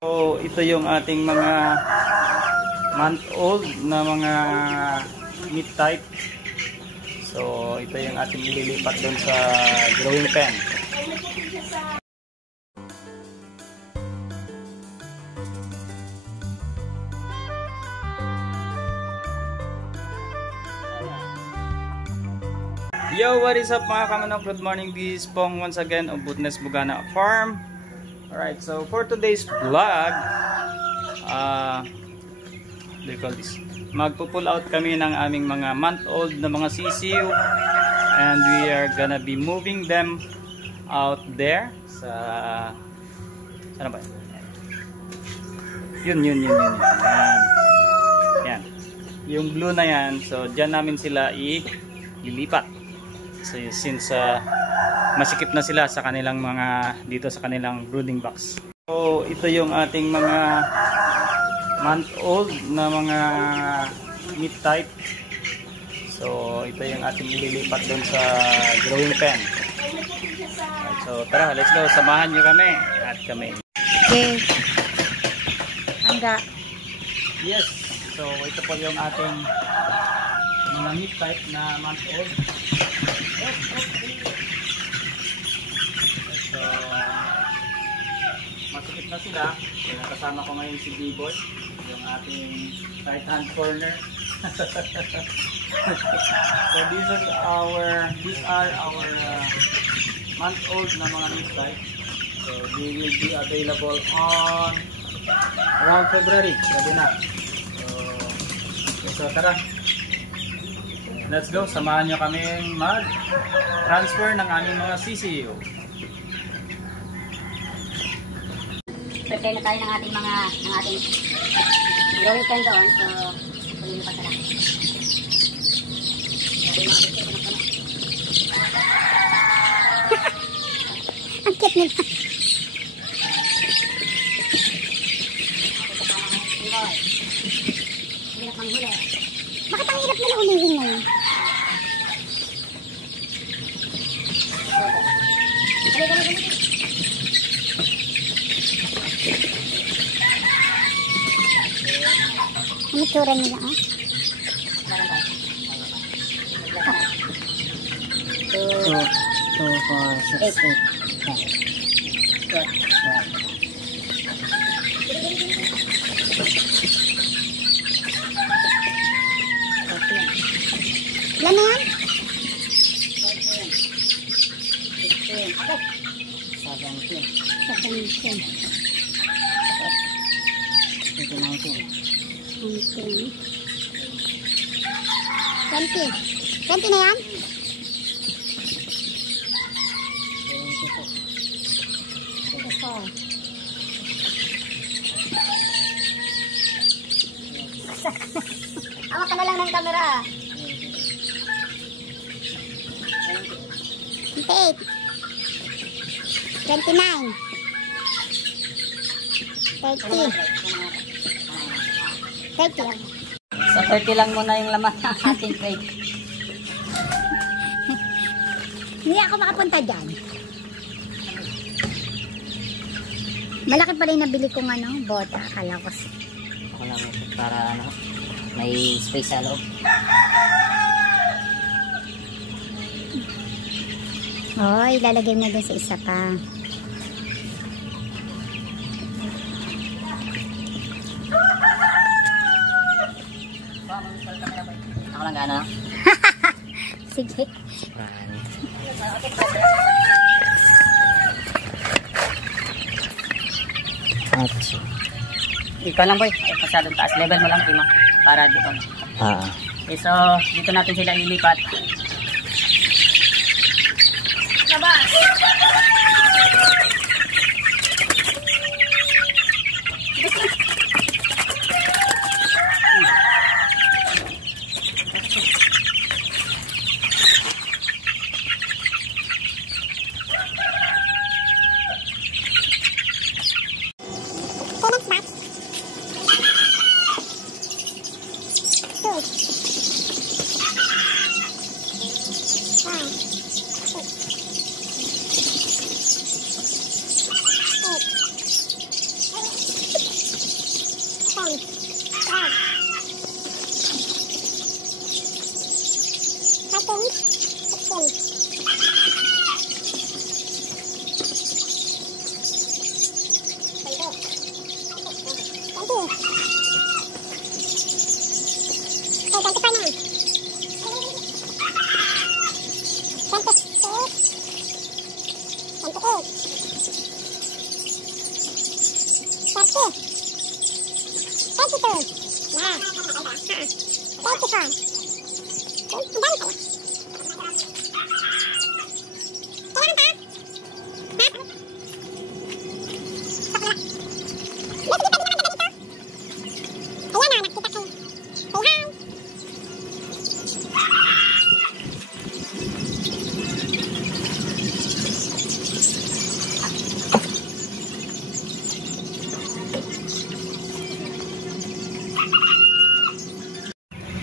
So, ito yung ating mga month-old na mga meat type. So, ito yung ating ililipat doon sa growing pen. Yo, what is up mga kamanok? Good morning, this is Pong once again of Butnes Bugana Farm. Alright, so for today's vlog, they call this, magpo-pull out kami ng aming mga month-old na mga sisiw, and we are gonna be moving them out there sa, sana ba? Yun. Yan. Yung blue na yan, so dyan namin sila ililipat. So since masikip na sila sa kanilang mga dito sa kanilang brooding box. So ito yung ating mga month-old na mga meat type. So ito yung ating ililipat doon sa growing pen. Right, so tara, let's go. Samahan nyo kami at kami. Okay. Hangga. Yes. So ito po yung ating mga meat type na month-old. So, masikip na sila. So, kasama ko ngayon si B-Boy, yung ating right hand corner. So these are our month-old na mga meat type. So they will be available on around February. Sabi na. So tara. Let's go, samahan nyo kaming mag-transfer ng aming mga sisiyo. Prepare na tayo ng ating growing pen doon. So, pulin pa sila. Ang cute nila. Hirap manghuli. Bakit ang hirap nila ulihin ngayon? Ano tsura nila, ah? 2, 4, 6, 8. Ilan na yan? 20 na yan? 24. Awak ka na lang ng camera. 28. 29. 30. 30 lang. Sa 30 lang muna yung laman ng ating crate. Hindi ako makapunta dyan. Malaki pala yung nabili kong bota. Akala ko. Ako lang para may space sa loob. Oh, ilalagay na dun sa isa pa. Ako lang gano'n. Sige. Ikaw lang boy, masyadong taas level mo lang Timo, para dito. Okay, so dito natin sila ilipat. Labas!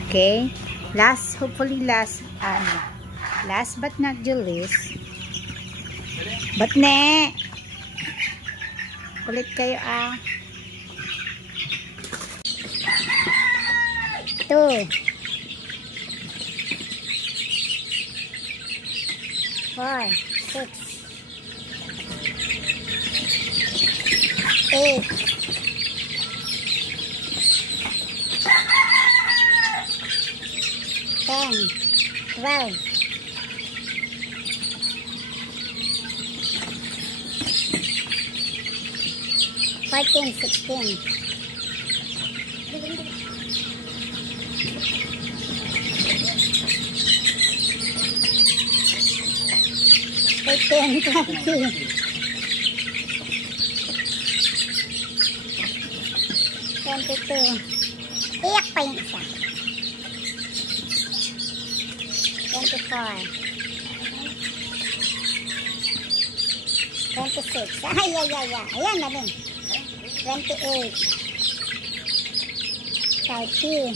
Okay, hopefully last but not the least. But ne, kulit kayo ah. 2, 4, 6, 8. 10, 12, 14, 16. 18, 20. 22. Iyak pa yung isa. 24, 26, ayan na rin, 28, 30,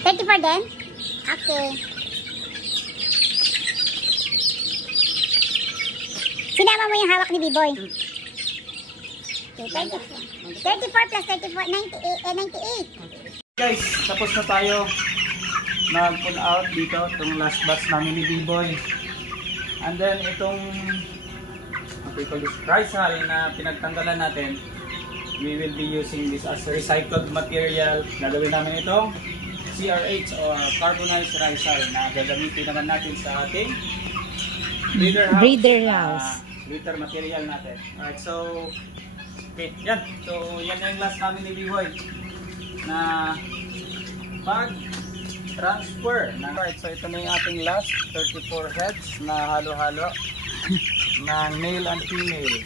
34 din? Okay. Sinama mo yung hawak ni B-Boy. Okay, 34 plus 34, 98. Guys, tapos na tayo nag-pull out dito, itong last batch namin ni B-Boy. And then itong rice hull na pinagtanggalan natin, we will be using this as recycled material. Gagawin namin itong CRH or carbonized rice hull na gagamitin naman natin sa ating breeder house. Breeder material natin. Alright, so okay, yan. So yan yung last namin ni B-Boy na transfer. Alright, so ito na yung ating last 34 heads na halo-halo na male and female.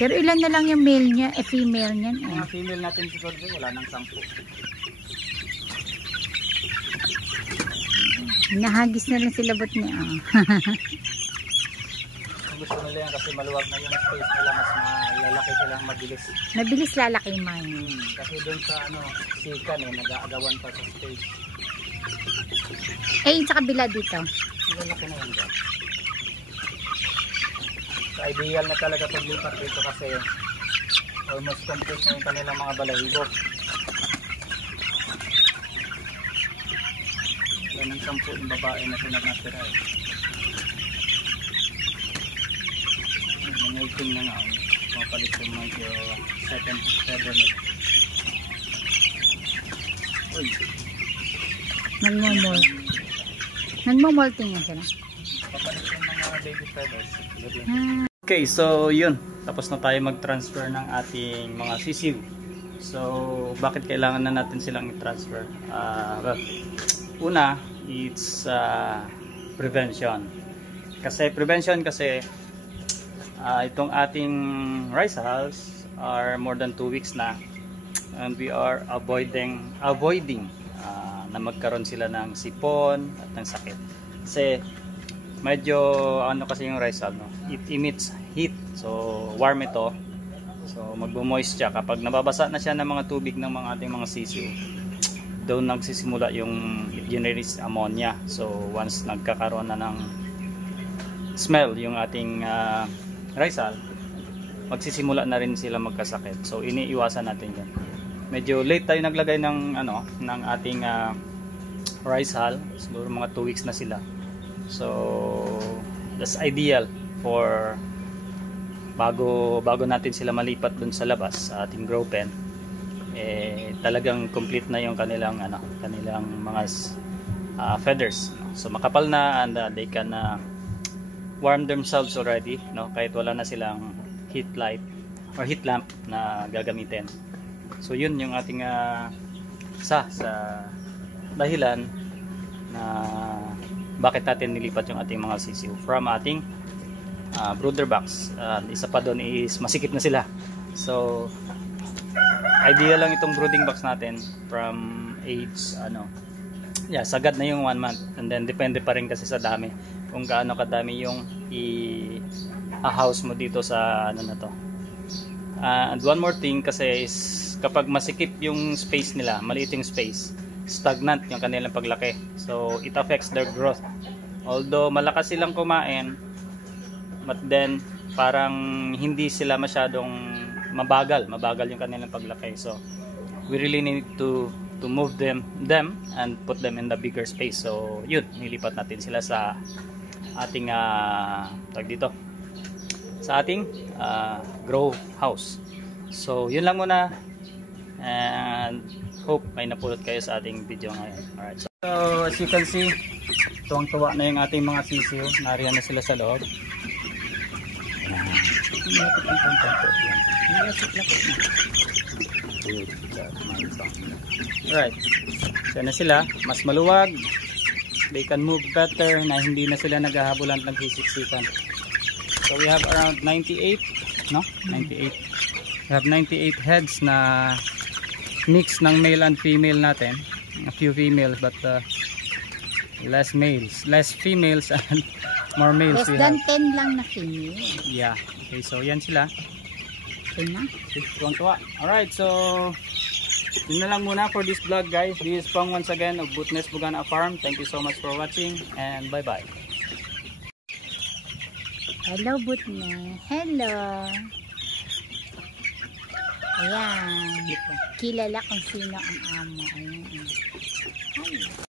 Pero ilan na lang yung male niya, female niyan. Mga female natin siguro wala nang 10. Nahagis na lang sila bot niya. Gusto nila yan kasi maluwag na yung space nila, mas malalaki silang mabilis. Mabilis lalaki man. Kasi doon sa sikan nag-aagawan pa sa space. Eh, sa kabila dito. Malalaki na yan dyan. So, ideal na talaga paglipat dito kasi almost complete na yung kanilang mga balahibo. Wala ng 10 yung babae na pinag-natira eh. Managing na nga, mapalit yung medyo second feather nito. Uy! Nagmamolting nga sila. Papalit yung mga baby feathers. Okay, so yun. Tapos na tayo mag-transfer ng ating mga sisiw. So, bakit kailangan na natin silang i-transfer? Well, una, it's prevention. Prevention kasi itong ating rice hulls are more than 2 weeks na, and we are avoiding na magkaroon sila ng sipon at ng sakit. Kasi medyo kasi yung rice hull, it emits heat, so warm ito, so magbo-moist siya. Kapag nababasa na siya ng mga tubig ng mga ating mga sisiw, doon nagsisimula yung generate ammonia. So once nagkakaroon na ng smell yung ating rice hull, magsisimula na rin sila magkasakit. So iniiwasan natin yan. Medyo late tayo naglagay ng ng ating rice hull. Siguro mga 2 weeks na sila. So that's ideal for bago natin sila malipat dun sa labas sa ating grow pen. Talagang complete na yung kanilang mga feathers. So makapal na, and they can warm themselves already, kahit wala na silang heat light or heat lamp na gagamitin. So yun yung ating sa dahilan na bakit natin nilipat yung ating mga sisiw from ating brooder box. Isa pa doon is masikip na sila. So ideal lang itong brooding box natin from age sagad na yung 1 month, and then depende pa rin kasi sa dami kung gaano kadami yung i-house mo dito sa na to. And one more thing kasi is kapag masikip yung space nila, maliit yung space, stagnant yung kanilang paglaki, so it affects their growth. Although malakas silang kumain, but then parang hindi sila masyadong mabagal yung kanilang paglaki. So we really need to move them and put them in the bigger space. So yun, nilipat natin sila sa ating sa ating grow house. So yun lang muna, and hope may napulot kayo sa ating video ngayon. Alright, so as you can see, tuwang-tuwa na yung ating mga sisiw. Nariyan na sila sa loob. Alright, so na sila, mas maluwag, they can move better, na hindi na sila naghahabulan, nagsisiksikan. So we have around 98 we have 98 heads na mix ng male and female natin. A few females, but less females and more males. Less than 10 lang na female. Yeah, okay, so yan sila. Tuwang-tuwa. Alright, so yun na lang muna for this vlog, guys. This is Pong once again of Butnes Bugana Farm. Thank you so much for watching, and bye bye. Hello Butnes. Hello. Ayan. Kilala kung sino ang amo. Ayan. Hello.